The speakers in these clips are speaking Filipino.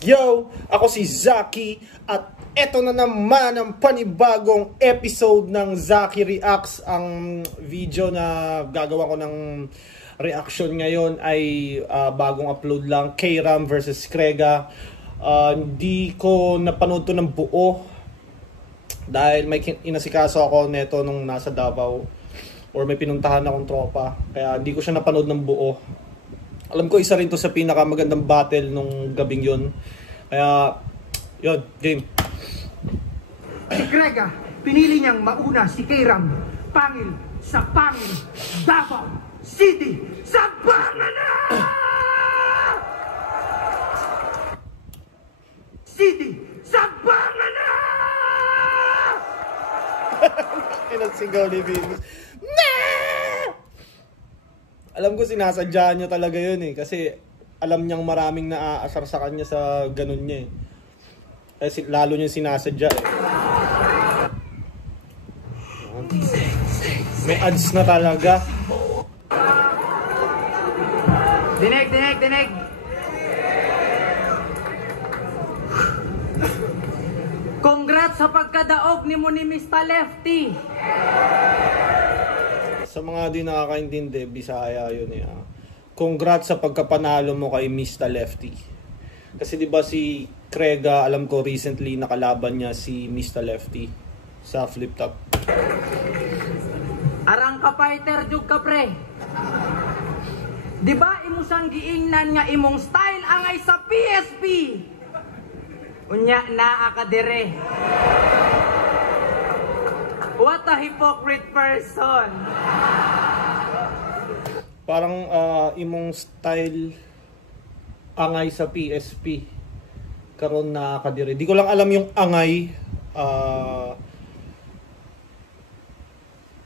Yo! Ako si Zaki at eto na naman ang panibagong episode ng Zaki Reacts. Ang video na gagawa ko ng reaction ngayon ay bagong upload lang, K-Ram versus Krega. Hindi ko napanood to ng buo dahil may inasikaso ako neto nung nasa Davao or may pinuntahan akong tropa, kaya hindi ko siya napanood ng buo. Alam ko isa rin to sa pinakamagandang battle nung gabing yun. Kaya, yun, game. Si Krega, pinili niyang mauna si K-Ram. Pangil sa Pangil, Davao City, sa Bangala! City, sa Bangala! Pinagsigaw ni Venus. Alam ko sinasadya niya talaga yun eh. Kasi alam niyang maraming naaasar sa kanya sa ganun niya eh. Kasi lalo niya sinasadya eh. May ads na talaga. Dinig! Congrats sa pagkadaog ni mo ni Mr. Lefty. Sa mga di nakakaintindi, Bisaya yun eh. Congrats sa pagkapanalo mo kay Mr. Lefty. Kasi di ba si Krega, alam ko recently nakalaban niya si Mr. Lefty sa flip top. Arang ka fighter jug ka pre. Di ba imo sang giingnan nga imong style angay sa PSP? Unya naa ka dire. What a hypocrite person. Parang imong style angay sa PSP. Karon na kadiri. Di ko lang alam yung angay.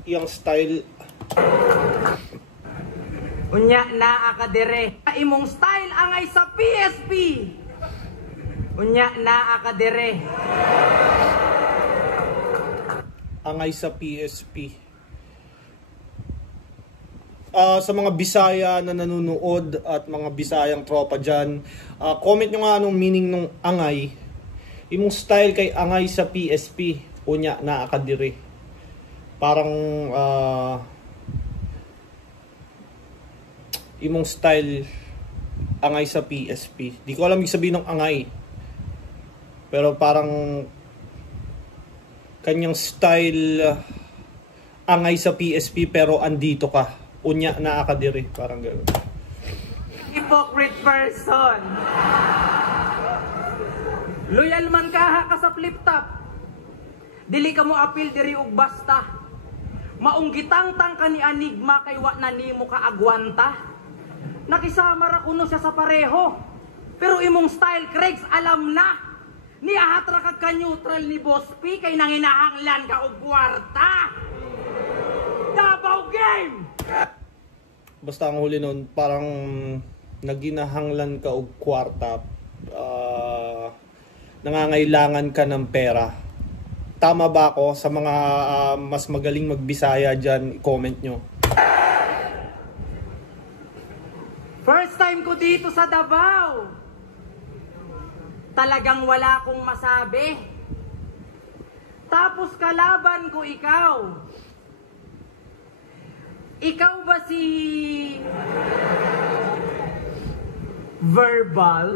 Yung style. Unya naa ka dire. Imong style angay sa PSP. Unya naa ka dire. Angay sa PSP. Sa mga Bisaya na nanonood at mga Bisayang tropa dyan, comment nyo nga anong meaning ng angay. Imong style kay angay sa PSP. Unya na akadiri. Parang imong style angay sa PSP. Di ko alam yung sabihin ng angay. Pero parang kanyang style angay sa PSP pero andito ka. Unya na akadiri. Parang gano'n. Hypocrite person. Loyal man ka sa flip top. Dili ka mo apil diri og basta. Maunggitang-tang ka ni Enigma kay wa na nimo ka agwanta. Nakisama ra kuno siya sa pareho. Pero imong style Kregs alam na. Ni ahatra ka neutral ni Boss P kay nanginahanglan ka og kwarta. Davao game. Basta ang huli nun, parang naginahanglan ka og kwarta. Nangangailangan ka ng pera. Tama ba ako? Sa mga mas magaling magbisaya dyan, comment nyo. First time ko dito sa Davao. Talagang wala akong masabi. Tapos kalaban ko ikaw. Ikaw ba si Verbal?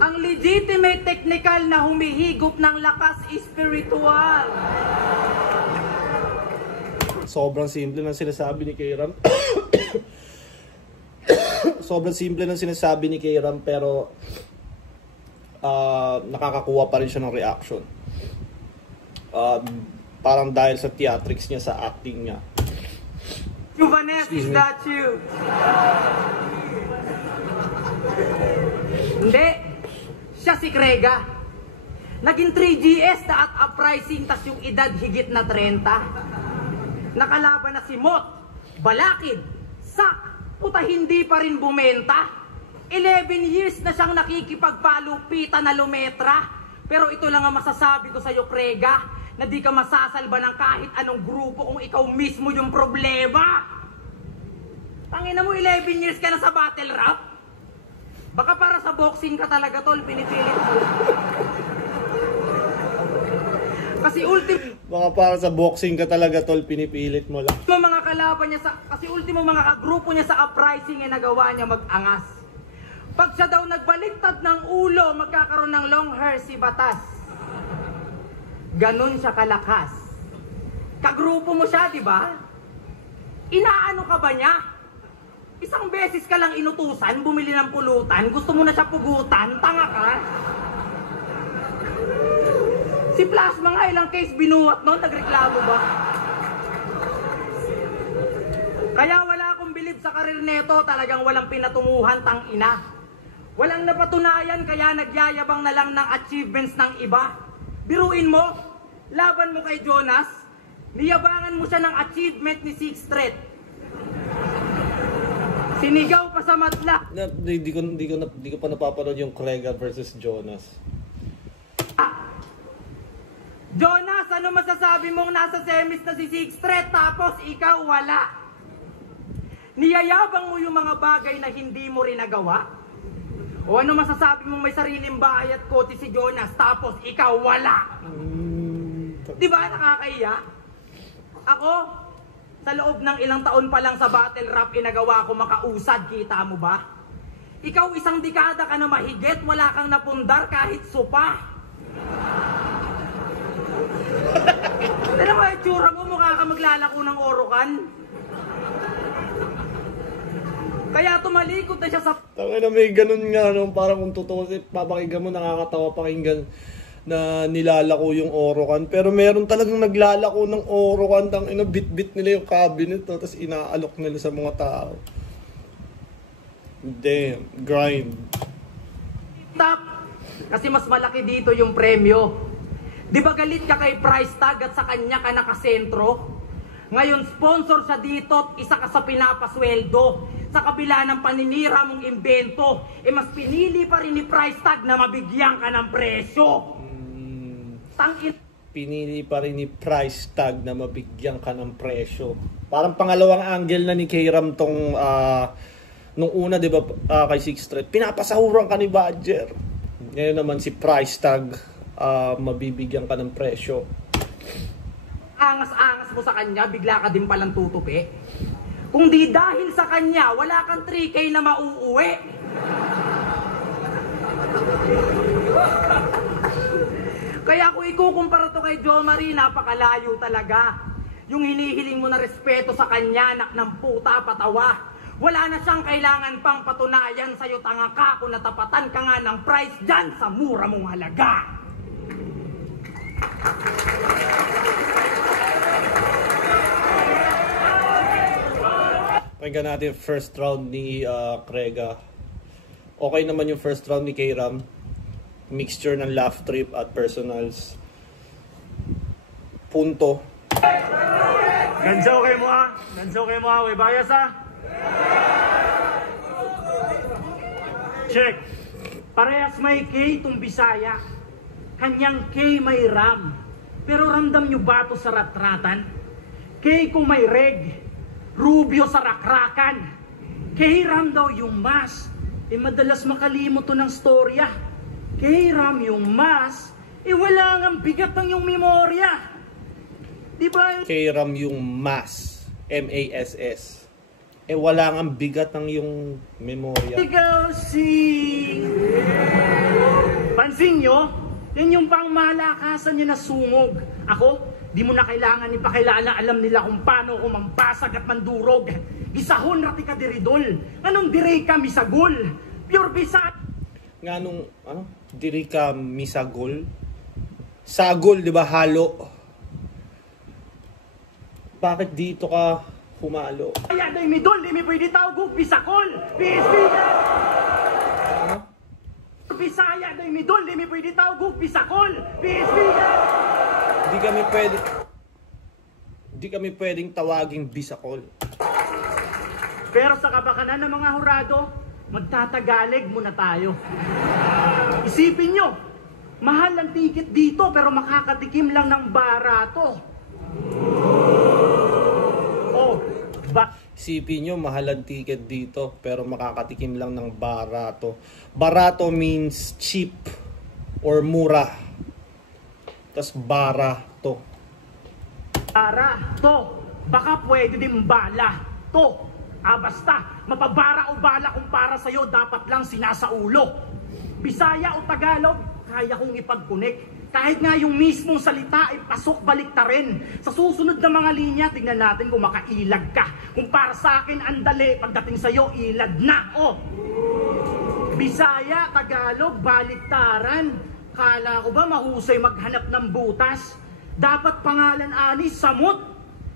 Ang legitimate technical na humihigop ng lakas spiritual. Sobrang simple ng sinasabi ni K-Ram. Sobrang simple ng sinasabi ni K-Ram pero nakakakuha pa rin siya ng reaction. Parang dahil sa theatrics niya, sa acting niya. Juvanes, is that you? Hindi. Siya si Krega. Naging 3GS na at uprising tas yung edad higit na 30. Nakalaban na si Mot, Balakid, Sak, puta hindi pa rin bumenta. 11 years na siyang nakikipagpalupitan na lumetra. Pero ito lang ang masasabi ko sa'yo, Krega, na di ka masasalba ng kahit anong grupo kung ikaw mismo yung problema. Tangina mo, 11 years ka na sa battle rap? Baka para sa boxing ka talaga, tol, pinipilit mo. Kasi Baka para sa boxing ka talaga, tol, pinipilit mo lang. mga kalaban niya kasi ultimo mga kagrupo niya sa uprising ay nagawa niya mag-angas. Pag siya daw nagbaliktad ng ulo, magkakaroon ng long hair si Batas. Ganon siya kalakas. Kagrupo mo siya, di ba? Inaano ka ba niya? Isang beses ka lang inutusan, bumili ng pulutan, gusto mo na siya pugutan, tanga ka? Si Plasma nga, ilang case binuhat noon, nagreklamo ba? Kaya wala akong bilib sa karir neto, talagang walang pinatunguhan, tang ina. Walang napatunayan, kaya nagyayabang na lang ng achievements ng iba. Biruin mo, laban mo kay Jonas, niyabangan mo siya ng achievement ni Sixth Threat. Sinigaw pa sa matla. Di ko pa napapanood yung Krega versus Jonas. Jonas, ano masasabi mong nasa semis na si Sixth Threat tapos ikaw wala? Niyayabang mo yung mga bagay na hindi mo rin nagawa? O ano masasabi mong may sariling bahay at kotse si Jonas tapos ikaw wala? Di ba nakakaiya? Ako, sa loob ng ilang taon pa lang sa battle rap, inagawa ko makausad, kita mo ba? Ikaw isang dekada ka na mahigit, wala kang napundar kahit sopa. Ano mo, itsura mo, mukha ka maglalako ng orokan. Kaya tumalikod na siya sa... Tangina, may ganun nga, no? Parang kung totoo, papakinggan mo, nakakatawa pakinggan na nilalako yung orokan. Pero meron talagang naglalako ng orokan, tangina, bit-bit nila yung cabinet, no? Tapos inaalok nila sa mga tao. Damn, grind. Top! Kasi mas malaki dito yung premyo. Di ba galit ka kay price tag at sa kanya ka nakasentro? Ngayon sponsor siya dito at isa ka sa pinapasweldo. Sa kabila ng paninira mong imbento, mas pinili pa rin ni price tag na mabigyan ka ng presyo. Pinili pa rin ni price tag na mabigyan ka ng presyo. Parang pangalawang angle na ni K-Ram tong nung una, di ba, kay Sixth Threat. Pinapasahuran ka ni Badger. Ngayon naman si price tag, mabibigyan ka ng presyo. Angas-angas mo sa kanya, bigla ka din palang tutupi. Kung di dahil sa kanya, wala kang 3K na mauuwi. Kaya kung ikukumpara to kay Jo Marie, napakalayo talaga. Yung hinihiling mo na respeto sa kanya, anak ng puta, patawa. Wala na siyang kailangan pang patunayan sa'yo, tanga ka, kung natapatan ka nga ng price dyan sa mura mong halaga. Pakinggan natin first round ni Krega. Okay naman yung first round ni K-Ram. Mixture ng laugh trip at personals. Punto. Nandiyo kayo mo ah. Nandiyo kayo mo ah. May bias ah. Check. Parehas may K itong Bisaya. Kanyang K may Ram. Pero ramdam nyo ba ito sa ratratan? K kung may reg. Rubio sa rakrakan. K-Ram daw yung mas. Madalas makalimot to ng storya. K-Ram yung mas. Wala nga bigat ng yung memorya. Diba? K-Ram yung mass. M-A-S-S. Wala nga bigat ng yung memorya. Ikaw Pansin nyo? Yan yung pangmalakasan niya na sungog. Ako, di mo na kailangan ipakilala, alam nila kung paano ako mampasag at mandurog. Isahon rati ka diridol. Anong dire ka misagol? Pure bisat. Nga nung, diri ka misagol? Sagol, di ba? Halo. Bakit dito ka humalo? Kaya day mi dol, di mi pwede tawag bisakol. PSP. Bisaya day mi dol, di mi pwede tawag bisakol. PSP. Di kami pwedeng tawaging bisakol. Pero sa kabakanan ng mga hurado, magtatagalig muna tayo. Isipin nyo, mahal ang ticket dito pero makakatikim lang ng barato. Oh, Isipin nyo, mahal ang ticket dito, pero makakatikim lang ng barato. Barato means cheap or mura. Tas barato. Para to, baka pwede din bala to. Basta, mapabara o bala kung para sa'yo, dapat lang sinasaulo. Bisaya o Tagalog, kaya kong ipag-connect. Kahit nga yung mismong salita ay pasok balik ta rin. Sa susunod na mga linya, tingnan natin kung makailag ka. Kung para sa akin, andali, pagdating sa'yo, ilad na. Bisaya, Tagalog, baliktaran. Kala ko ba mahusay maghanap ng butas? Dapat pangalan ani, Samot.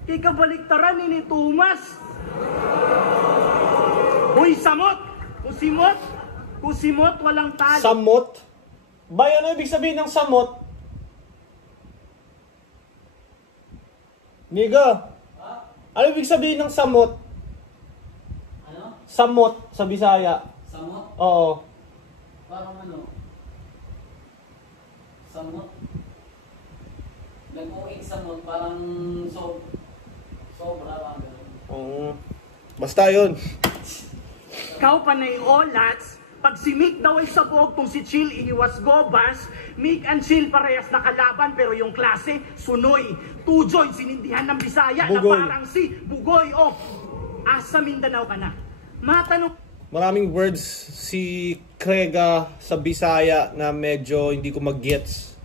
Kay kabaliktaran ni Tumas. Uy, Samot! Kung simot, walang talo. Samot? Bay, ano ibig sabihin ng samot? Niga, ano ibig sabihin ng samot? Ano? Samot sa Bisaya. Samot? Oo. Parang ano? Samot? Nag-uing samot, parang sobra lang. Oo. Basta yun. Ikaw panay olats, pag si Mick daw ay sabog, kung si Chill iwas gobas, Mick and Chill parehas na kalaban, pero yung klase, sunoy. Tujoy, sinindihan ng Bisaya Bugoy. na parang si Bugoy. Asa Mindanao ka na. Matanong Maraming words si Krega sa Bisaya na medyo hindi ko mag-gets.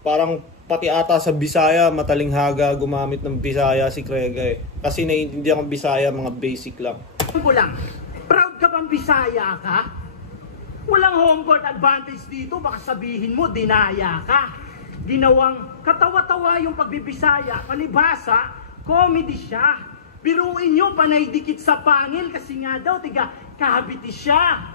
Parang pati ata sa Bisaya, matalinghaga gumamit ng Bisaya si Krega eh. Kasi naiintindihan ko Bisaya, mga basic lang. ko lang, proud ka bang Bisaya ka? Walang home court advantage dito, baka sabihin mo, dinaya ka. Ginawang katawa-tawa yung pagbibisaya, palibasa, comedy siya. Biruin nyo, panay dikit sa pangil kasi nga daw, tiga, kabiti siya.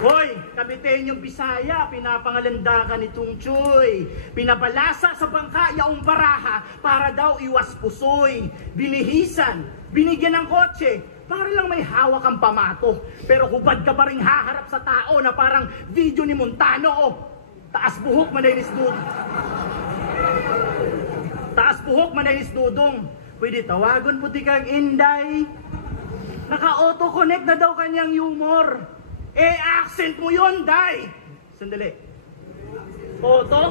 Hoy, kabitin yung Bisaya, pinapangalandakan ni Tungchoy. Pinapalasa sa bangka yaong baraha para daw iwas pusoy. Binihisan, binigyan ng kotse, para lang may hawak ang pamato. Pero hubad ka pa rin haharap sa tao na parang video ni Montano. Taas buhok, Manaynis Dudong. Taas buhok, Manaynis Dudong. Pwede tawagon puti kang Inday. Naka-auto-connect na daw kanyang humor. Accent mo yun, Day! Sandali. Auto?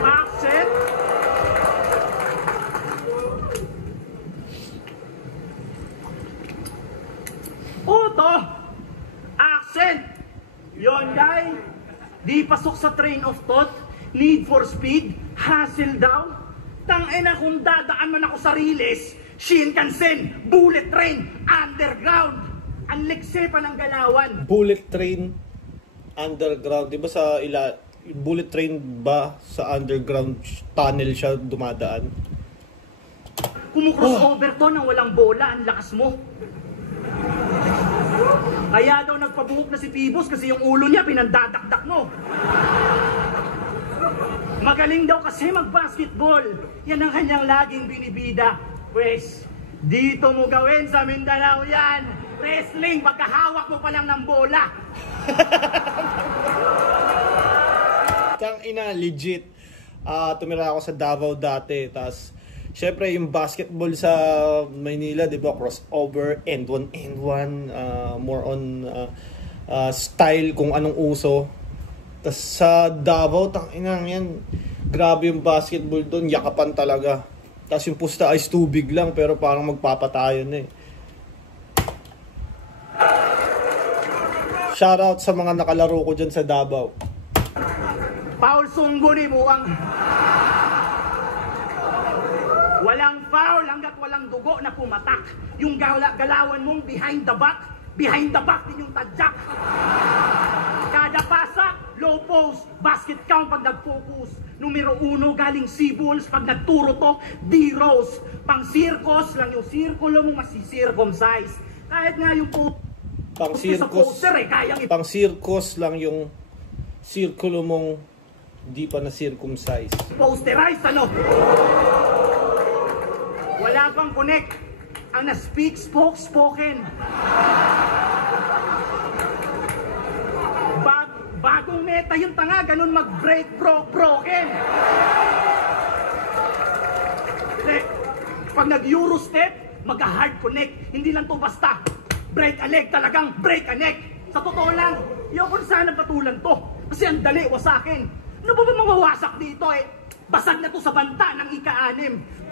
Accent? Auto? Accent? Yun, Day? Di pasok sa train of thought? Need for speed? Hassle daw? Tangina kung dadaan man ako sa Riles, Shinkansen, bullet train, underground. Ang lekse pa ng galawan. Bullet train, underground. Di ba sa bullet train ba sa underground tunnel siya dumadaan? Kumukrossover to nang walang bola, ang lakas mo. Kaya daw nagpabuhok na si Pibos kasi yung ulo niya pinandadakdak mo. Magaling daw kasi mag-basketball. Yan ang kanyang laging binibida. Pwes, dito mo gawin sa Mindanao yan. Wrestling, pagkahawak mo pa lang ng bola. Tang ina, legit. Tumira ako sa Davao dati. Tapos, syempre yung basketball sa Maynila, di ba? Crossover, end one. More on style kung anong uso. Tapos sa Davao, tang ina yan. Grabe yung basketball doon. Yakapan talaga. Tapos yung pusta ice tubig lang, pero parang magpapatayo na eh. Shoutout sa mga nakalaro ko dyan sa Davao. Paul Sunggo ni Muang. Walang foul hanggat walang dugo na pumatak. Yung galawan mong behind the back din yung tadyak. Kada pasa, low post, basket count pag nag-focus. Numero 1 galing C-Bulls, pag nagturo to, D-Rose. Pang circus lang yung circulo mo masisircumcise. Kahit nga yung Pang circus lang yung circulo mong di pa na circumcise. Posterize, ano? Wala pang connect. Ang na-speak, spoken. Bagong meta yung tanga, ganun mag-break, broken. Pag nag-euro step, mag-hard connect. Hindi lang to basta break a leg, talagang break a neck. Sa totoo lang, ayoko na sana patulan to. Kasi ang dali, wasakin. Ano ba mawawasak dito eh? Basag na to sa banta ng ika-6.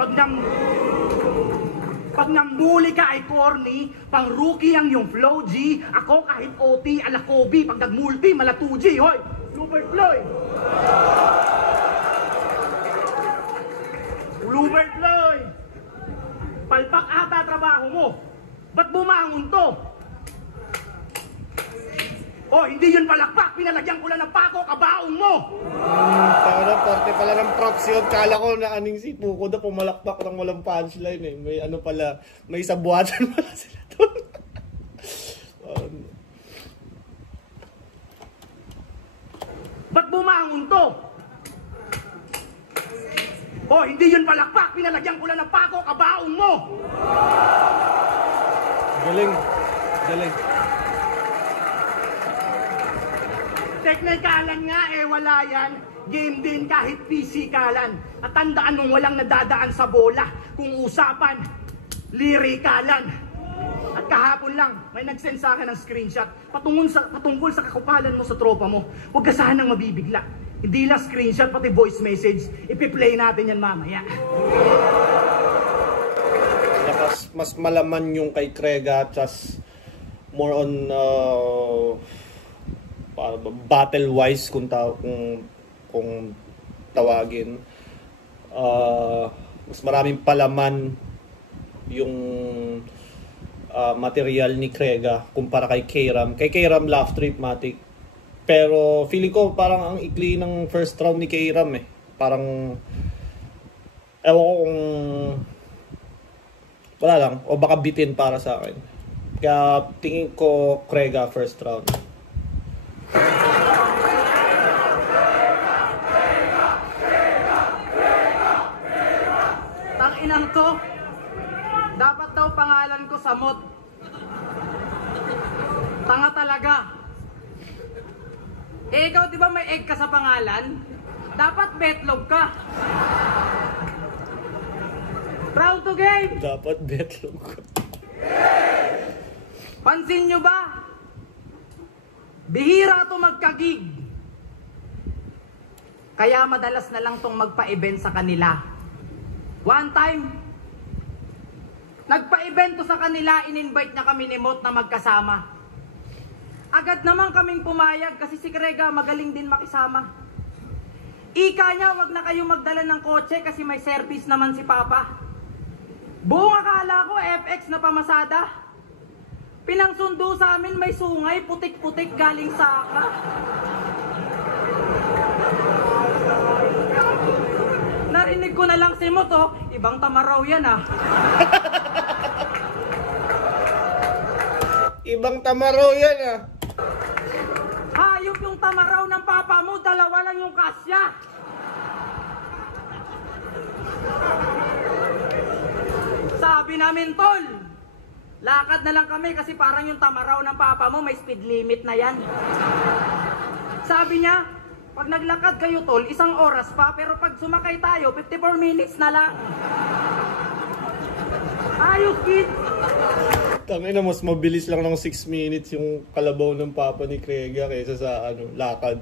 Pag nambuli ka ay corny, pang rookie ang yung flow G. Ako kahit OT, ala Kobe. Pag nag-multi, mala 2G. Hoy, Lubert Floyd! Lubert Floyd! Palpak ata trabaho mo. Ba't bumangon to? Oh, hindi yun palakpak. Pinalagyan ko lang ng pako, kabaong mo. Parang parte pala ng props yun. Kala ko na aning si Puko na pumalakpak ng walang punchline eh. May ano pala, may sabuatan pala sila doon. Ba't bumangon to? Oh, hindi yun palakpak. Pinalagyan ko lang ng pako, kabaong mo. Galing. Galing. Teknikalan nga eh, wala yan. Game din kahit pisikalan. At tandaan mong walang nadadaan sa bola. Kung usapan, lirikalan. At kahapon lang, may nag-send sa akin ng screenshot patungkol sa kakupalan mo sa tropa mo. Huwag ka sanang mabibigla. Hindi lang screenshot, pati voice message. Ipi-play natin yan mamaya. Mas malaman yung kay Krega, tas more on battle-wise kung tawagin. Mas maraming palaman yung material ni Krega kumpara kay K-Ram. Kay K-Ram, laugh trip, matic. Pero feeling ko parang ang ikli ng first round ni K-Ram eh. Parang ewan ko kung wala lang, o baka bitin para sa akin. Kaya tingin ko Krega first round. Tanginang to, dapat daw pangalan ko Samot. Tanga talaga. Eh ikaw di ba may egg ka sa pangalan? Dapat betlog ka. Round to game! Dapat betlog ka. Pansin nyo ba? Bihira to magkagig. Kaya madalas na lang tong magpa-event sa kanila. One time, nagpa-event to sa kanila, in-invite niya kami ni Mot na magkasama. Agad naman kaming pumayag kasi si Krega magaling din makisama. Ika niya, wag na kayo magdala ng kotse kasi may service naman si Papa. Buong akala ko FX na pamasada. Pinangsundo sa amin may sungay, putik-putik galing sa Akra. Narinig ko na lang si Moto, ibang tamaraw yan ah. Ibang tamaraw yan ah. Hayop yung tamaraw ng papa mo, dalawa lang yung kasya. Sabi namin, tol, lakad na lang kami kasi parang yung tamaraw ng papa mo may speed limit na yan. Sabi niya, pag naglakad kayo tol, 1 oras pa, pero pag sumakay tayo, 54 minutes na lang. Ayos kid. Tangina, mas mabilis lang ng 6 minutes yung kalabaw ng papa ni Krega kaysa sa lakad.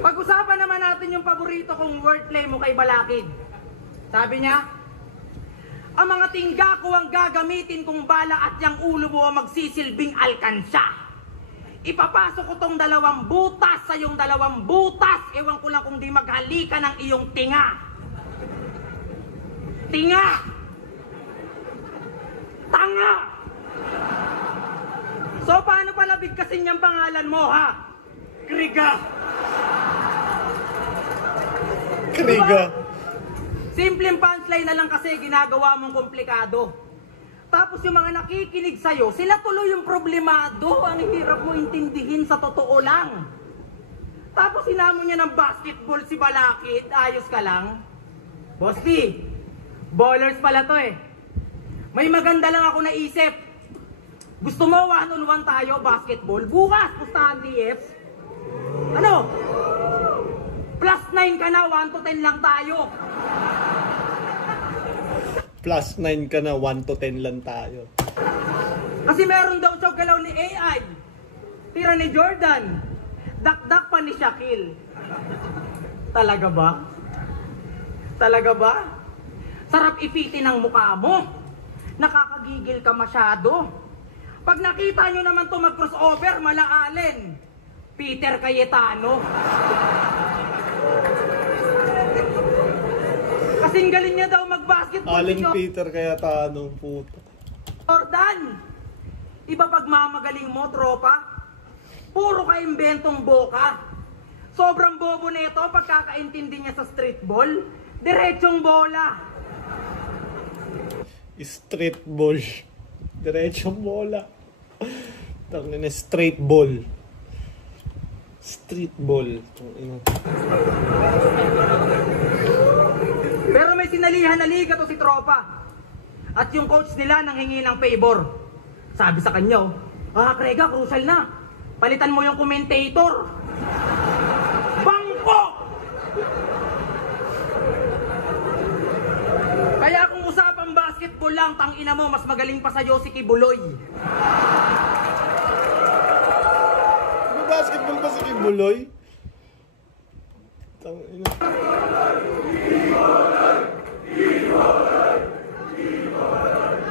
Pag-usapan naman natin yung paborito kong wordplay mo kay Balakid. Sabi niya, ang mga tingga ko ang gagamitin kong bala at yung ulo mo ang magsisilbing alkansya. Ipapasok ko tong 2 butas sa yung 2 butas. Ewan ko lang kung di maghalika ng iyong tinga. Tinga! Tanga! So paano pala bigkasin niyang pangalan mo ha? Kriga! Krega! Simpleng punchline na lang kasi ginagawa mong komplikado. Tapos yung mga nakikinig sa'yo, sila tuloy yung problemado. Ang hirap mo intindihin sa totoo lang. Tapos sinamo niya ng basketball si Balakid, ayos ka lang. Boss D, ballers pala to eh. May maganda lang ako naisip. Gusto mo 1-on-1 tayo, basketball? Bukas, pustahan DF. Ano? +9 ka na, 1 to 10 lang tayo. Plus 9 ka na, 1 to 10 lang tayo. Kasi meron daw siya galaw ni AI. Tira ni Jordan. Dakdak pa ni Shaquille. Talaga ba? Talaga ba? Sarap ipitin ang mukha mo. Nakakagigil ka masyado. Pag nakita nyo naman ito mag-crossover, mala Allen. Peter Cayetano. Kasing galing niya daw mag-basketball. Allen Peter Cayetano, puto. Jordan, iba pag mamagaling mo, tropa. Puro ka imbentong boka. Sobrang bobo nito pagkakaintindi niya sa street ball. Diretsong bola. Street ball. Diretsong bola. Tangina, straight ball. Street ball. Pero may sinalihan na liga to si tropa. At yung coach nila nanghingi ng favor. Sabi sa kanya, Krega, crucial na. Palitan mo yung commentator. Bangko! Kaya kung usapang basketball lang, tangina mo, mas magaling pa sa'yo si Kibuloy. Basketball ba si Kibuloy? Tangina.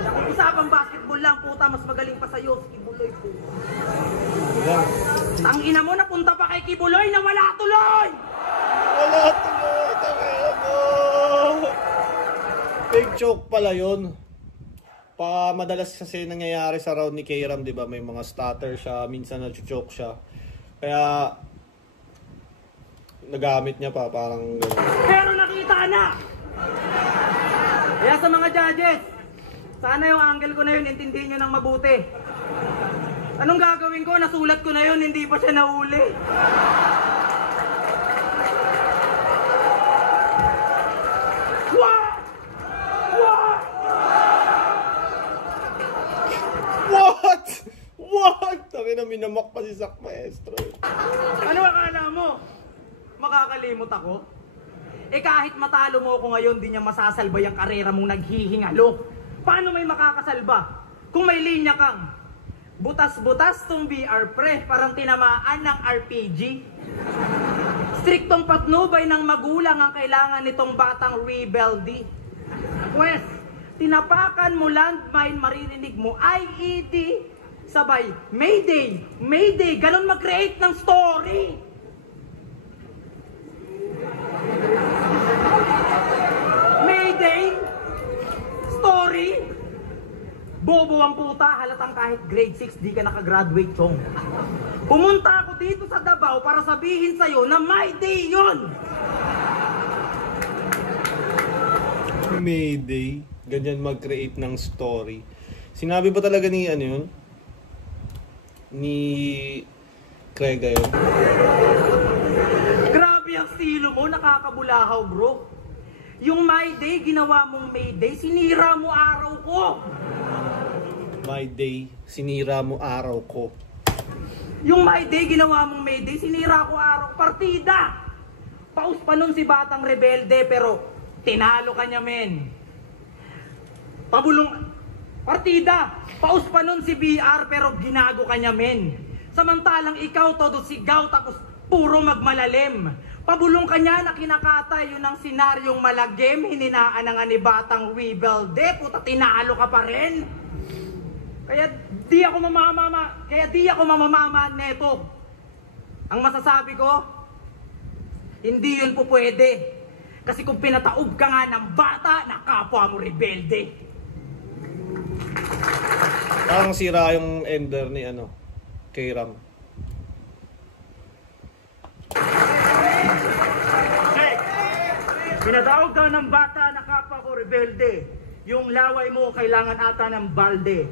Kung usapang basketball lang, puta, mas magaling pa sa'yo si Kibuloy. Tangina mo, napunta pa kay Kibuloy na wala tuloy! Wala tuloy, tangina mo! Fake joke pala yun. Madalas kasi nangyayari sa round ni K-Ram, di ba? May mga stutter siya, minsan na-joke siya. Kaya nagamit niya pa, parang gano'n. Pero nakita na! Kaya sa mga judges, sana yung angle ko na yun, intindihin nyo ng mabuti. Anong gagawin ko? Nasulat ko na yun, hindi pa siya nahuli. What? What? What? What? Tangin na, minamak pa si Zach Maestro. Ano akala mo? Makakalimot ako? Kahit matalo mo ako ngayon, di niya masasalba yung karera mong naghihingalo. Paano may makakasalba? Kung may linya kang butas-butas tong BR pre, parang tinamaan ng RPG. Striktong patnubay ng magulang ang kailangan nitong batang rebelde. Pwes, tinapakan mo landmine, maririnig mo IED, sabay, Mayday, Mayday, ganun mag-create ng story. Mayday, story, bobo ang puta, halatang kahit grade 6 di ka nakagraduate, chong. Pumunta ako dito sa Davao para sabihin sa'yo na my day yun. Mayday, ganyan mag-create ng story. Sinabi ba talaga ni ano yun? Ni Krega yun? Grabe ang estilo mo, nakakabulahaw bro. Yung my day, ginawa mong Mayday, sinira mo araw ko. My day, sinira mo araw ko. Yung my day, ginawa mong Mayday, sinira ko araw. Partida! Paus pa nun si Batang Rebelde, pero tinalo ka niya, men. Pabulong... Partida! Paus pa nun si BR, pero ginago ka niya, men. Samantalang ikaw, todo sigaw, tapos puro magmalalim. Pabulong ka niya na kinakatay, yun ang senaryong malagim, hininaan na nga ni Batang Rebelde, puta, tinalo ka pa rin. Kaya di ako mamamama neto. Ang masasabi ko, hindi yun po pwede. Kasi kung pinataob ka nga ng bata, na kapwa mo rebelde. Parang sira yung ender ni ano, K-Ram. Check! Pinatawag daw ng bata na kapwa ko rebelde. Yung laway mo kailangan ata ng balde.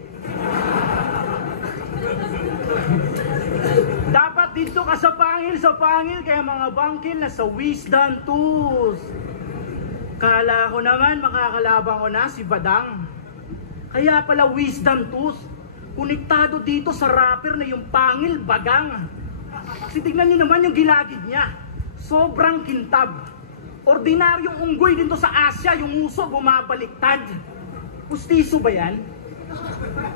Dapat dito ka sa pangil, kaya mga bangkil na sa wisdom tools. Kala ko naman makakalaban ko na si Badang. Kaya pala wisdom tools, konektado dito sa rapper na yung pangil bagang. Kasi tignan nyo naman yung gilagid niya. Sobrang kintab. Ordinaryong unggoy dito sa Asya, yung uso bumabaliktad. Pustiso ba yan?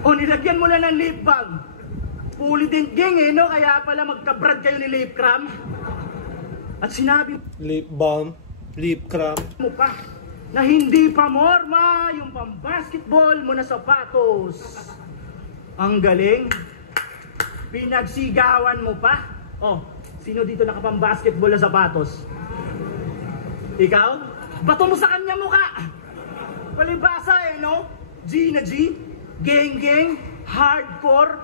O nilagyan mo lang ng lip balm? Puli din gang eh, no? Kaya pala magkabrad kayo ni Lip Cram. At sinabi Lip balm, lip cram. mo pa na hindi pa morma yung pambasketball mo na sapatos. Ang galing. Pinagsigawan mo pa. Oh, sino dito nakapambasketball na sapatos? Ikaw? Bato mo sa kanya mukha. Palibasa eh, no? G na G, gang, hardcore.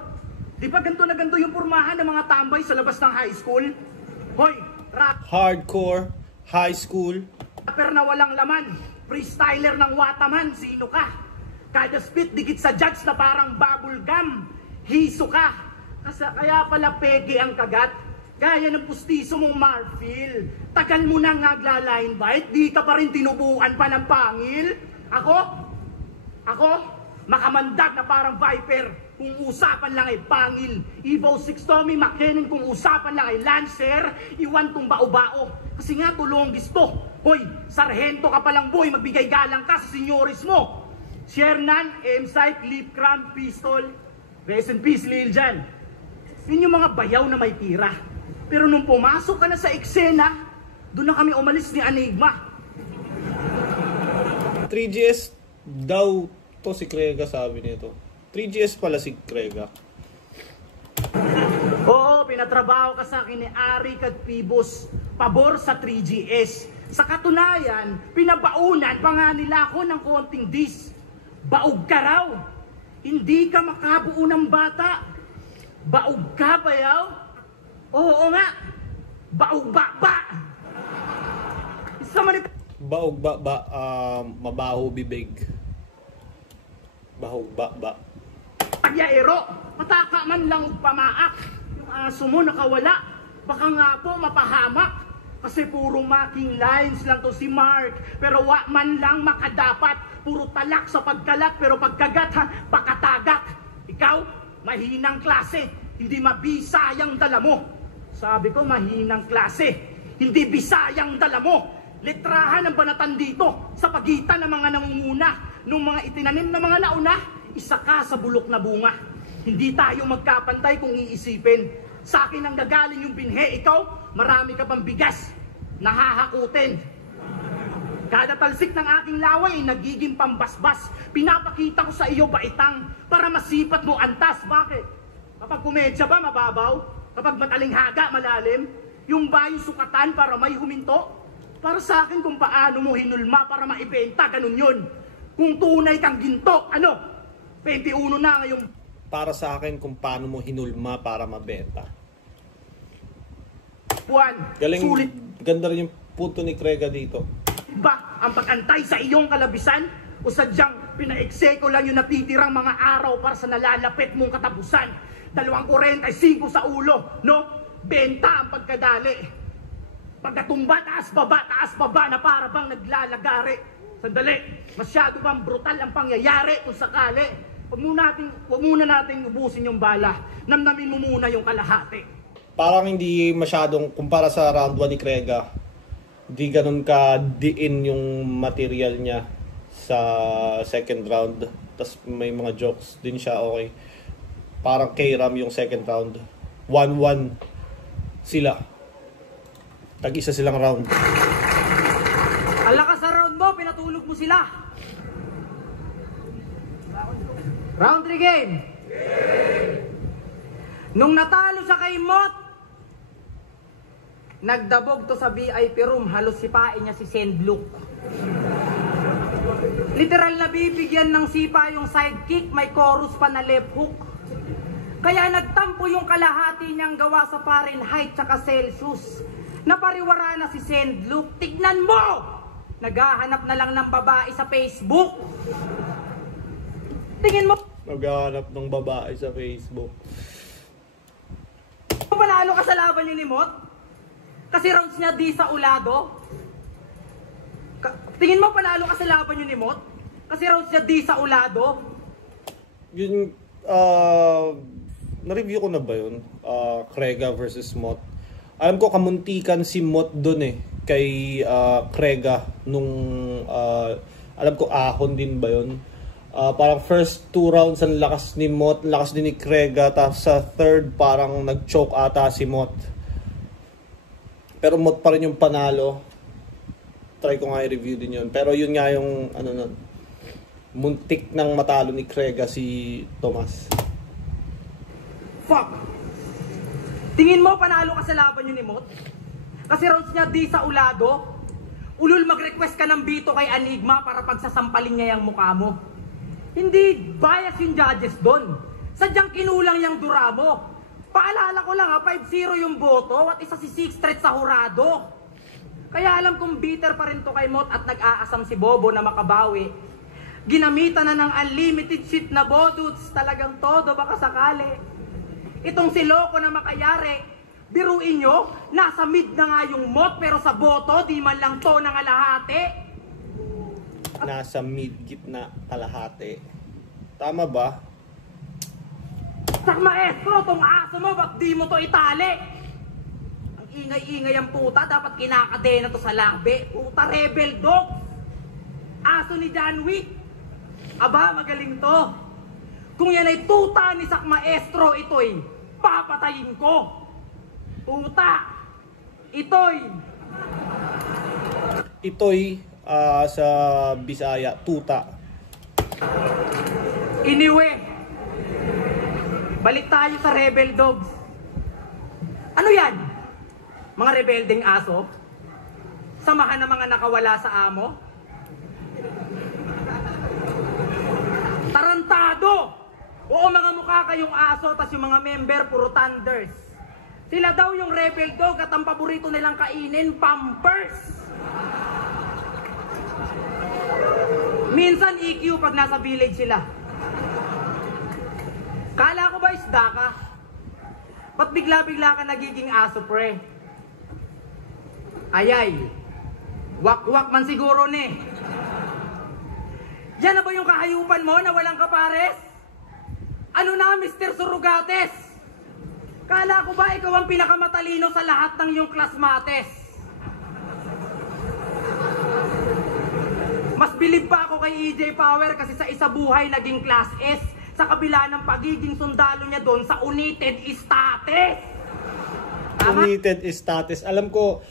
Di ba ganito na ganito yung pormahan ng mga tambay sa labas ng high school? Hoy, Hardcore, high school. rapper na walang laman, freestyler ng Wataman, sino ka? Kada spit dikit sa judge na parang bubble gum, hiso ka. Kaya pala peke ang kagat, gaya ng pustiso mong Marfil. Tagal mo nang nagla-line bite, di ka pa rin tinubuan pa ng pangil. Ako, makamandag na parang Viper, kung usapan lang ay pangil. Evo 6 Tommy McKinnon, kung usapan lang ay Lancer, iwan tong bao-bao. Kasi nga tulong gisto. Hoy, sarhento ka palang boy, magbigay galang ka sa senyoris mo. Shernan, M-Site, Lip Cram, Pistol, rest in peace Lil Jan. Yun yung mga bayaw na may tira. Pero nung pumasok ka na sa eksena, doon na kami umalis ni Enigma. 3GS daw to si Krega, sabi nito. 3GS pala si Krega. Oo, pinatrabaho ka sa akin ni Ari Kadpibos, pabor sa 3GS. Sa katunayan, pinabaunan pa nga nila ako ng konting dis. Baog ka raw. Hindi ka makabuo ng bata. Baog ka, bayaw? Oo nga. Baog ba? Isa man ito. Baog mabaho bibig. Bahog ba. Pagyaero, mataka man lang og pamaak. Yung aso mo nakawala, baka nga po mapahamak. Kasi puro making lines lang to si Mark. Pero wa man lang makadapat. Puro talak sa pagkalat, pero pagkagat ha, pakatagak. Ikaw, mahinang klase. Hindi mabisayang dala mo. Sabi ko, mahinang klase. Hindi bisayang dala mo. Letrahan ang banatan dito sa pagitan ng mga nangunguna. Nung mga itinanim na mga nauna, isa ka sa bulok na bunga. Hindi tayo magkapantay kung iisipin. Sa akin ang gagaling yung binhe, ikaw, marami ka pang bigas. Nahahakutin. Kada talsik ng aking laway ay nagiging pambasbas. Pinapakita ko sa iyo baitang para masipat mo antas. Bakit? Kapag kumedya ba mababaw? Kapag matalinghaga malalim? Yung ba yung sukatan para may huminto? Para sa akin kung paano mo hinulma para maibenta, ganun yun. Kung tunay kang ginto, 21 na ngayon. Para sa akin kung paano mo hinulma para mabenta. Buwan, Galing, sulit ganda rin yung punto ni Krega dito. ba ang pag-antay sa iyong kalabisan? O sadyang pinaekseko lang yung natitirang mga araw para sa nalalapit mong katapusan? 2.45 sa ulo, no? Benta ang pagkadali. Pagkatumba, taas baba na para bang naglalagari. Sandali, masyado bang brutal ang pangyayari kung sakali? Huwag muna natin ubusin yung bala. Namnamin mo muna yung kalahati. Parang hindi masyadong, kumpara sa round 1 ni Krega, hindi ganun ka diin yung material niya sa second round. Tapos may mga jokes din siya, okay. Parang K-Ram yung second round. 1-1 sila. Tag-isa silang round. Ang lakas sa round mo, pinatulog mo sila. Round 3 game. Nung natalo sa kay Mot, nagdabog to sa VIP room, halos sipain niya si Sendlook. Literal na bibigyan ng sipa yung sidekick, may chorus pa na left hook. Kaya nagtampo yung kalahati niyang gawa sa Fahrenheit tsaka Celsius. Napariwara na si Sendlook. Tignan mo! Naghahanap na lang ng babae sa Facebook. Tingin mo, Naghahanap ng babae sa Facebook. panalo ka sa laban ni Mot? Kasi rounds niya di sa ulado. Tingin mo panalo ka sa laban ni Mot? Kasi rounds niya di sa ulado. Yun, na-review ko na ba yun? Krega versus Mot. Alam ko kamuntikan si Mot dun kay Krega nung alam ko ahon din ba yun? Parang first 2 rounds ang lakas ni Mot, lakas din ni Krega, tapos sa third parang nag-choke ata si Mot. Pero Mot pa rin yung panalo. Try ko nga i-review din yun. Pero yun nga yung ano nun, muntik nang matalo ni Krega si Tomas. Fuck! Tingin mo panalo ka sa laban yun ni Mot? Kasi rounds niya di sa ulado. Ulul mag-request ka ng bito kay Enigma para pagsasampalin niya yung mukha mo. Hindi bias yung judges doon. Sadyang kinulang yung dura mo. Paalala ko lang ha, 5-0 yung boto at isa si 6 threat sa hurado. Kaya alam kong bitter pa rin to kay Mot at nag-aasam si Bobo na makabawi. Ginamitan na ng unlimited shit na boduts, talagang todo baka sakali. Itong si Loco na makayari, biruin nyo, nasa mid na nga yung Mot pero sa boto, di man lang to ng alahati. Nasa mid, gitna, kalahati. Tama ba? Sak maestro, tong aso mo, ba't di mo to itali? Ang ingay-ingay ang puta, dapat kinakadena to sa labi. Puta rebel dog. Aso ni John Wick. Aba, magaling to. Kung yan ay tuta ni Sak Maestro, ito'y papatayin ko. Tuta. Ito'y sa Bisaya, tuta. Anyway, balik tayo sa rebel dogs. Ano yan? Mga rebeldeng aso? Samahan ng mga nakawala sa amo? Tarantado! Oo, mga mukha kayong aso, tas yung mga member puro thunders. Sila daw yung rebel dog at ang paborito nilang kainin, Pampers. Minsan EQ pag nasa village sila. Kala ko ba isda ka? Ba't bigla-bigla ka nagiging aso, pre? Ayay, wak-wak man siguro ni. Yan na ba yung kahayupan mo na walang kapares? Ano na, Mr. Surugates? Kala ko ba ikaw ang pinakamatalino sa lahat ng iyong klasmates? Mas bilib pa ako kay EJ Power kasi sa isa buhay naging class S sa kabila ng pagiging sundalo niya doon sa United States. United States. Alam ko,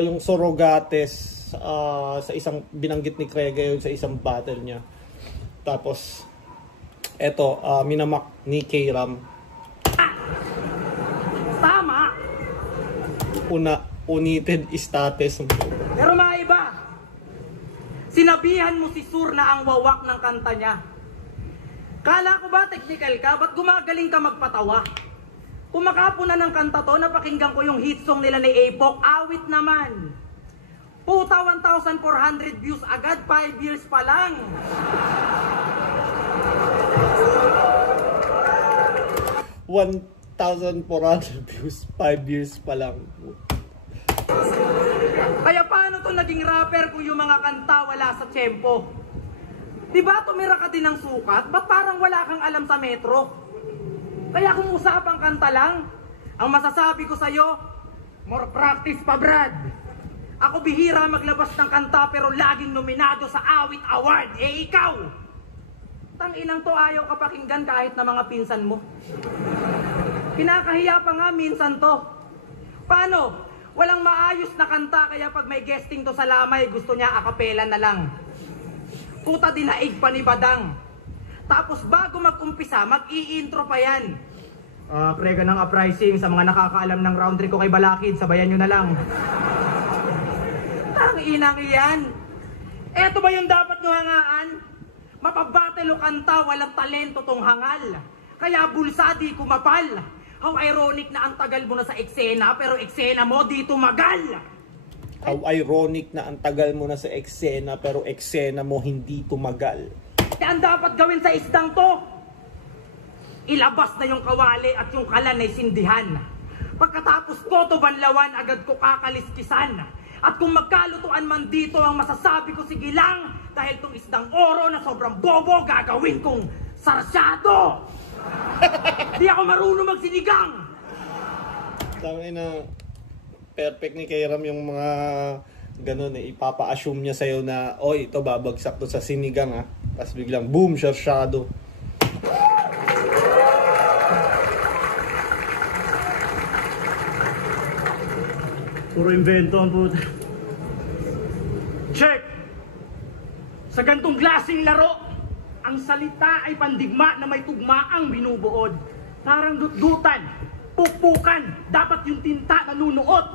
yung Surugates, sa isang binanggit ni Krega yun sa isang battle niya. Tapos, eto, minamak ni K-Ram. Tama! United States. Pero mga iba, sinabihan mo si Sur na ang wawak ng kanta niya. Kala ko ba technical ka? Ba't gumagaling ka magpatawa? Kumakapo na ng kanta to, napakinggan ko yung hit song nila ni Apok, awit naman. Puta, 1,400 views agad, 5 years pa lang. $1,400 views, 5 years pa lang. Kaya paano to naging rapper kung yung mga kanta wala sa tempo? Diba tumira ka din ng sukat? Ba't parang wala kang alam sa metro? Kaya kung usapang kanta lang, ang masasabi ko sa'yo, more practice pa, Brad. Ako bihira maglabas ng kanta pero laging nominado sa Awit Award. Eh ikaw, tanginang to ayaw ka pakinggan kahit na mga pinsan mo. Kinakahiya pa nga minsan to. Paano? Walang maayos na kanta kaya pag may guesting to sa Lamay, gusto niya akapela na lang. Puta dinaig pa ni Badang. Tapos bago mag-umpisa, mag-i-intro pa yan. Prega ng uprising sa mga nakakaalam ng round 3 ko kay Balakid, sabayan nyo na lang. Tanginang iyan. Eto ba yung dapat nyo hangaan? Mapabattle o kanta, walang talento tong hangal. Kaya bulsa di kumapal. How ironic na ang tagal mo na sa eksena, pero eksena mo di tumagal. How ironic na ang tagal mo na sa eksena, pero eksena mo hindi tumagal. Kaya ang dapat gawin sa isdang to, ilabas na yung kawali at yung kalan ay sindihan. Pagkatapos ko to banlawan, agad ko kakaliskisan. At kung magkalutuan man dito, ang masasabi ko sige lang, dahil tong isdang oro na sobrang bobo, gagawin kong sarsyado. Di ako marunong magsinigang. Tangin na perfect ni K-Ram yung mga ganun eh. Ipapa-assume niya sa'yo na, oy, ito babagsak to sa sinigang ah. Tapos biglang boom, shadow. Puro invento ang puta. Check! Sa gantong klaseng laro, ang salita ay pandigma na may tugmaang binubuod. Parang dutdutan, pukpukan, dapat yung tinta nanunuot.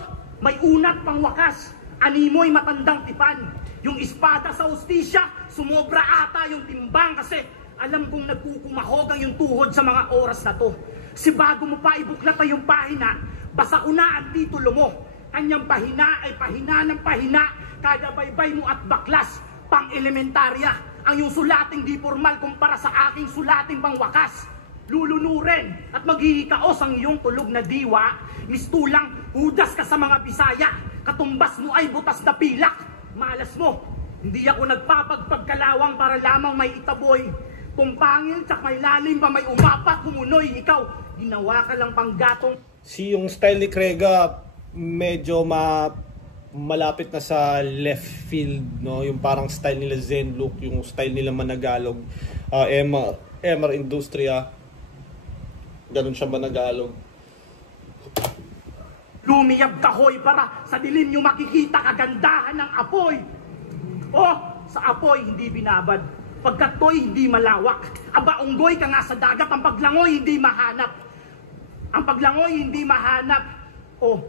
May unat pang wakas, animoy matandang tipan. Yung espada sa ustisya, sumobra ata yung timbang kasi alam kong nagkukumahogang yung tuhod sa mga oras na to. Si bago mo pa ibuklat ay yung pahina, basa ko na ang titulo mo. Kanyang pahina ay pahina ng pahina, kada baybay mo at baklas, pang elementarya. Ang yung sulating di formal kumpara sa aking sulating pang wakas. Lulunurin at maghihikaos ang iyong tulog na diwa, mistulang hudas ka sa mga Bisaya, katumbas mo ay butas na pilak. Malas mo, hindi ako nagpapagpagkalawang para lamang may itaboy. Tumpangil, tsak may lalim pa may umapat, humunoy, ikaw, ginawa ka lang panggatong. Yung style ni Krega, medyo malapit na sa left field, no? Yung parang style nila Zen Look, yung style nila Managalog, MR Industria, ganun siya Managalog. Lumiyab kahoy para sa dilim nyo makikita kagandahan ng apoy. Oh, sa apoy hindi binabad, pagkat to'y hindi malawak. Aba, unggoy ka nga sa dagat, ang paglangoy hindi mahanap. Ang paglangoy hindi mahanap. Oh,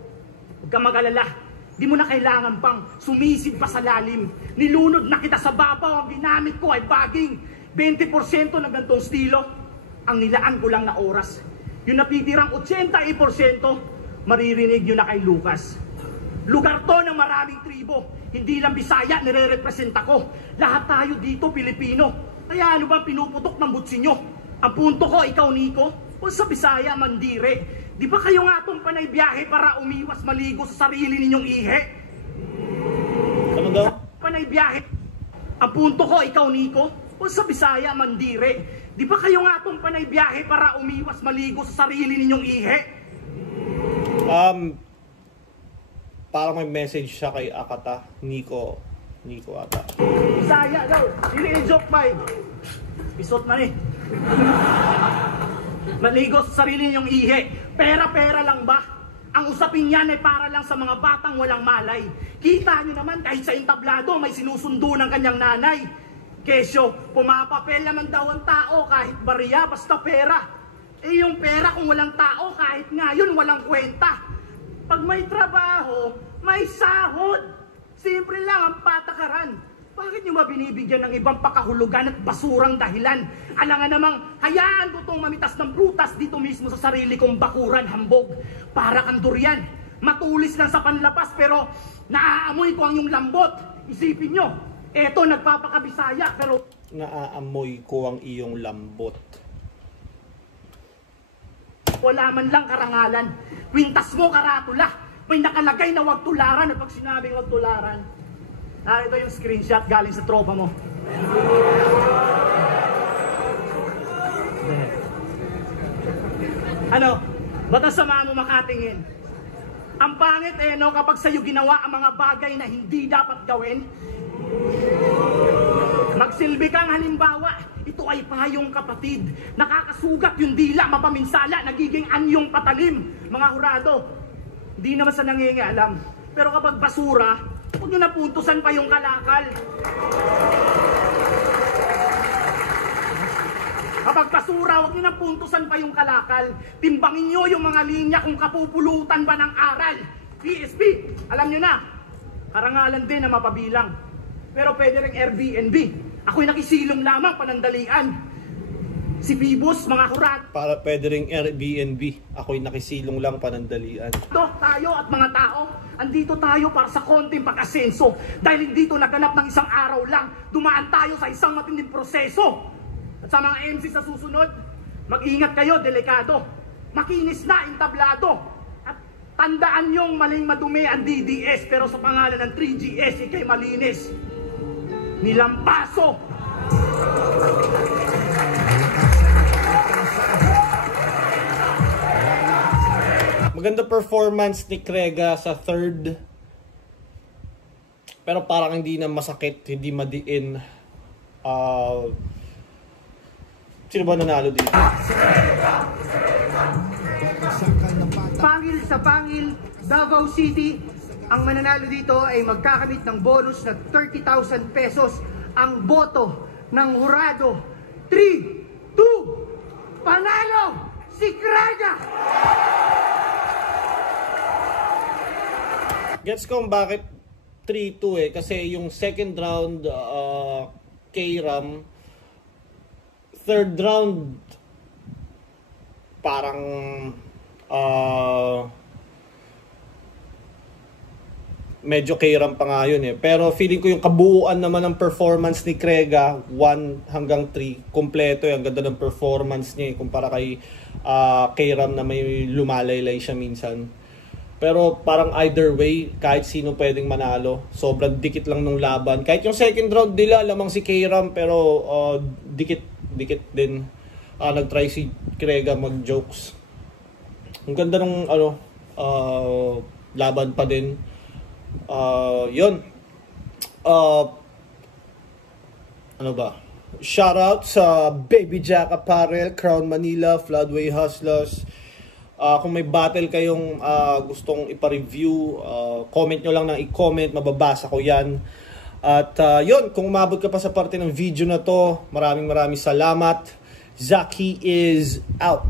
huwag ka mag-alala, di mo na kailangan pang sumisid pa sa lalim. Nilunod na kita sa babaw, ang ginamit ko ay baging 20% ng gantong estilo. Ang nilaan ko lang na oras. Yung napitirang 80%, maririnig nyo na kay Lucas. Lugar to ng maraming tribo. Hindi lang Bisaya nire-representa ko. Lahat tayo dito Pilipino. Kaya ano ba pinuputok ng butsi nyo? Ang punto ko, ikaw Nico, o sa Bisaya Mandire. Di ba kayo nga itong panay biyahe para umiwas maligo sa sarili ninyong ihe? Ano daw? Panay biyahe. Ang punto ko, ikaw Nico, o sa Bisaya Mandire. Di ba kayo nga itong panay biyahe para umiwas maligo sa sarili ninyong ihe? Parang may message siya kay Akata, Nico ata. Bisaya daw, hindi ni joke ba? Isot na eh. Maligo sa sarili niyong ihe. Pera-pera lang ba? Ang usapin niyan ay para lang sa mga batang walang malay. Kita niyo naman kahit sa entablado may sinusundo ng kanyang nanay. Kesyo, pumapapel naman daw ang tao kahit bariya basta pera. Eh yung pera kung walang tao kahit ngayon walang kwenta. Pag may trabaho, may sahod. Simple lang ang patakaran. Bakit nyo ba binibigyan ng ibang pakahulugan at basurang dahilan? Alangan namang, hayaan ko itong mamitas ng prutas dito mismo sa sarili kong bakuran hambog. Para kang durian. Matulis lang sa panlapas pero naaamoy ko ang iyong lambot. Isipin nyo, eto nagpapakabisaya pero Naaamoy ko ang iyong lambot. wala man lang karangalan. Kwintas mo karatula. May nakalagay na wag tularan. At pag sinabing wag tularan, ito yung screenshot galing sa tropa mo. Ano? Ba't sama mo makatingin? Ang pangit no, kapag sa'yo ginawa ang mga bagay na hindi dapat gawin. Magsilbi kang halimbawa. Ito ay payong kapatid. Nakakasugat yung dila, mapaminsala, nagiging anyong patalim. Mga hurado, di naman sa nangingialam. Pero kapag basura, huwag nyo napuntusan pa yung kalakal. Kapag basura, huwag nyo napuntusan pa yung kalakal. Timbangin nyo yung mga linya kung kapupulutan ba ng aral. PSP, alam nyo na, karangalan din na mapabilang. Pero pwede rin Airbnb. Ako'y nakisilong lamang panandalian. Si Phoebus, mga hurat. Para pwede ring Airbnb. Ako'y nakisilong lang panandalian. Tayo at mga tao, andito tayo para sa konting pag-asenso. Dahil hindi ito naganap ng isang araw lang. Dumaan tayo sa isang matinding proseso. At sa mga MC sa susunod, mag-ingat kayo, delikado. Makinis na, entablado. At tandaan nyong maling madumi ang DDS, pero sa pangalan ng 3GS, ikay malinis. Nilampaso. Maganda performance ni Krega sa third. Pero parang hindi na masakit, hindi madiin. Sino ba nanalo dito? Pangil sa Pangil, Davao City. Ang mananalo dito ay magkakamit ng bonus na 30,000 pesos. Ang boto ng hurado. 3, 2, panalo si Krega! Gets ko bakit 3-2 kasi yung second round K-Ram, third round parang medyo K-Ram pa nga yun pero feeling ko yung kabuuan naman ng performance ni Krega 1 hanggang 3 kompleto ang ganda ng performance niya kumpara kay K-Ram na may lumalaylay siya minsan. Pero parang either way, kahit sino pwedeng manalo. Sobrang dikit lang nung laban. Kahit yung second round nila, lamang si K-Ram, pero dikit din. Nag-try si Krega mag-jokes. Ang ganda nung laban pa din. Yun. Ano ba? Shoutout sa Baby Jack Apparel, Crown Manila, Floodway Hustlers. Kung may battle kayong gustong ipa-review, comment nyo lang ng i-comment, mababasa ko yan. At yun, kung umabot ka pa sa parte ng video na to, maraming salamat. Zaki is out.